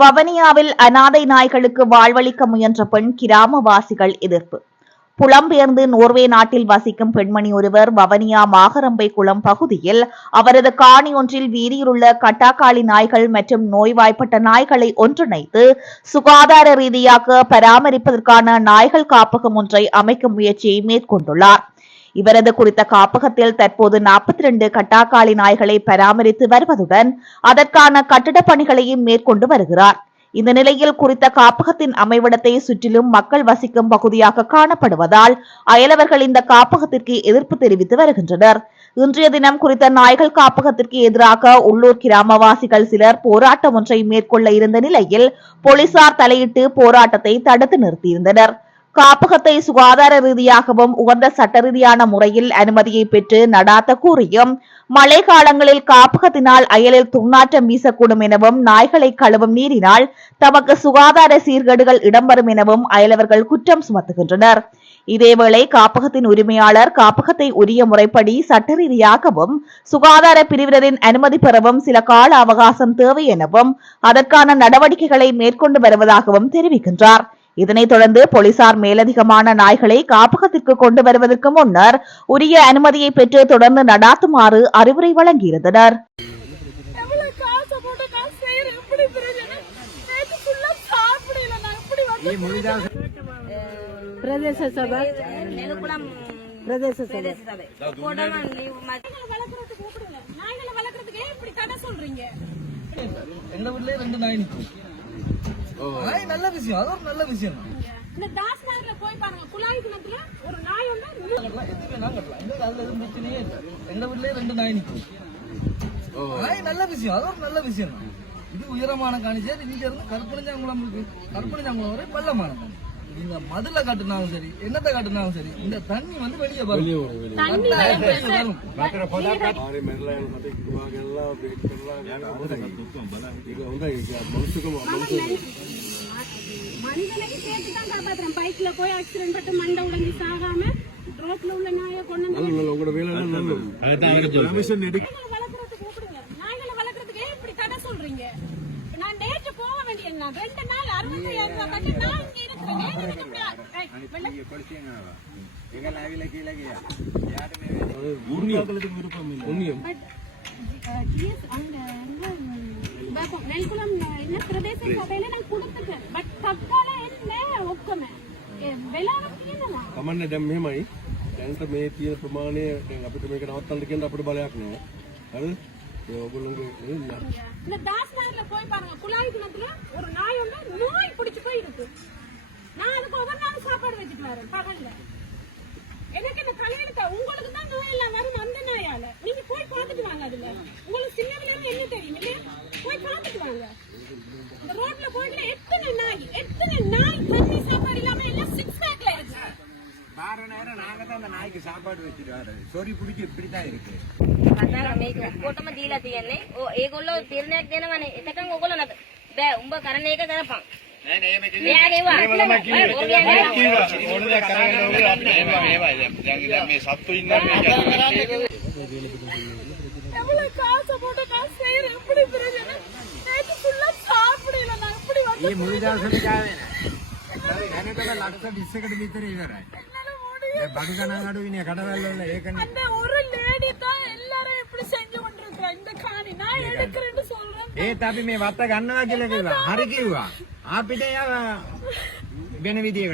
வவனியாவில் அனாதை நாய்களுக்கு வாழ்வளிக்க முயன்ற பெண் கிராமவாசிகள் எதிர்ப்பு. புலம்பெயர்ந்து நோர்வே நாட்டில் வசிக்கும் பெண்மணி ஒருவர் வவனியா மாகரம்பை குளம் பகுதியில் அவரது காணி ஒன்றில் வீதியிலுள்ள கட்டாக்காளி நாய்கள் மற்றும் நோய்வாய்ப்பட்ட நாய்களை ஒன்றிணைத்து சுகாதார ரீதியாக பராமரிப்பதற்கான நாய்கள் காப்பகம் ஒன்றை அமைக்கும் முயற்சியை மேற்கொண்டுள்ளார். இவரது குறித்த காப்பகத்தில் தற்போது 42 கட்டாக்காளி நாய்களை பராமரித்து வருவதுடன் அதற்கான கட்டிடப் பணிகளையும் மேற்கொண்டு வருகிறார். இந்த நிலையில் குறித்த காப்பகத்தின் அமைவிடத்தை சுற்றிலும் மக்கள் வசிக்கும் பகுதியாக காணப்படுவதால் அயலவர்கள் இந்த காப்பகத்திற்கு எதிர்ப்பு தெரிவித்து வருகின்றனர். இன்றைய தினம் குறித்த நாய்கள் காப்பகத்திற்கு எதிராக உள்ளூர் கிராமவாசிகள் சிலர் போராட்டம் ஒன்றை மேற்கொள்ள இருந்த நிலையில் போலீசார் தலையிட்டு போராட்டத்தை தடுத்து நிறுத்தியிருந்தனர். காப்பகத்தை சுகாதார ரீதியாகவும் உகந்த சட்ட ரீதியான முறையில் அனுமதியை பெற்று நடாத்த கூறியும் மழை காலங்களில் காப்பகத்தினால் அயலில் துர்நாற்றம் வீசக்கூடும் எனவும் நாய்களை கழுவும் நீரினால் தமக்கு சுகாதார சீர்கேடுகள் இடம்பெறும் எனவும் அயலவர்கள் குற்றம் சுமத்துகின்றனர். இதேவேளை காப்பகத்தின் உரிமையாளர் காப்பகத்தை உரிய முறைப்படி சட்ட ரீதியாகவும் சுகாதார பிரிவினரின் அனுமதி பெறவும் சில கால அவகாசம் தேவை எனவும் அதற்கான நடவடிக்கைகளை மேற்கொண்டு வருவதாகவும் தெரிவிக்கின்றார். இதனைத் தொடர்ந்து போலீசார் மேலதிகமான நாய்களை காப்பகத்திற்கு கொண்டு வருவதற்கு முன்னர் உரிய அனுமதியை பெற்று தொடர்ந்து நடாத்துமாறு அறிவுரை வழங்கியிருந்தனர். பிரதேச சபை. பிரதேச சபை. எங்க வீட்லயே ரெண்டு நாய் நிக்கும். நாய் நல்ல விஷயம். அது ஒரு நல்ல விஷயம். தான். இந்த டாஸ்மார்க்ல போய் பாருங்க குழாய் கிணத்துல ஒரு நாய் வந்து கட்டலாம் எது வேணா கட்டலாம் எங்க அதுல எதுவும் பிரச்சனையே இல்லை. எங்க வீட்லயே ரெண்டு நாய் நிக்கும். நாய் நல்ல விஷயம். அது ஒரு நல்ல விஷயம் தான். இது உயரமான காணிச்சேரி இங்க இருந்து கற்பனைஞ்சாங்குளம் இருக்கு. கற்பனைஞ்சாங்குளம் வரை பள்ளமான இந்த மதுல கட்டினாலும் சரி என்னத்தை கட்டினாலும் சரி இந்த தண்ணி வந்து வெளியே வரும். மனிதனையும் சேர்த்து தான் காப்பாத்துறேன் பைக்ல போய் ஆக்சிடென்ட் பட்டு மண்டை உடஞ்சி சாகாம ரோட்ல உள்ள நாயை கொண்டு வளர்க்கறதுக்கு இப்படி தடை சொல்றீங்க? நான் நேற்று போக வேண்டிய ரெண்டு நாள் அறுபத்தி ஏழு இருக்கிறேன் ஏன் எனக்கு இப்படி ஆ- ஏய், வெள்ள- உண்மையம். பட் ஜிஎஸ் அங்க என்ன, பாப்போம், நெல்குளம் என்ன பிரதேச சபையில நான் கொடுத்துட்டேன் பட் தக்கால என்ன ஒக்கமே වෙලාවක් තියෙනවා කමන්නේ දැන් මෙහෙමයි. දැනට මේ තියෙන ප්‍රමාණය දැන් අපිට මේක නවත්තන්න කියන අපිට බලයක් නැහැ. හරිද? ඒ ඔයගොල්ලෝගේ නේ இந்த டாஸ்மார்க்ல போய் பாருங்க குழாய் கிணத்துல ஒரு நாய் ஒண்ணு நோய் தான் அந்த நாய்க்கு சாப்பாடு வச்சுட்டு வர்றது சொறி பிடிக்க இப்படித்தான் இருக்கு කතාර මේක ඔක්කොටම දීලා තියෙන්නේ. ඕ ඒගොල්ලෝ තීරණයක් දෙනවනේ. එතකන් ඔයගොල්ලෝ නැත. බෑ උඹ කරන එක කරපන්. නෑ නෑ මේක මෙයාගේ වා. எவ்வளவு காசை போட்டு காசு செய்யறேன் எப்படி பிரயோஜனம் நேற்று ஃபுல்லா சாப்பிடல நான் எப்படி வந்து මේ මුළු දවසට කාවේ නෑ படுக்கனாங்கடுவினே கடவுள் இல்ல ஏக்கனே அந்த ஒரு லேடி தான் எல்லாரும் இப்படி செஞ்சு கொண்டிருக்கா இந்த ஏ வத்த கண்ணவாக்கில கேக்குதா ஹரிக்கிவா ஆப்பிட்டே வென விதியே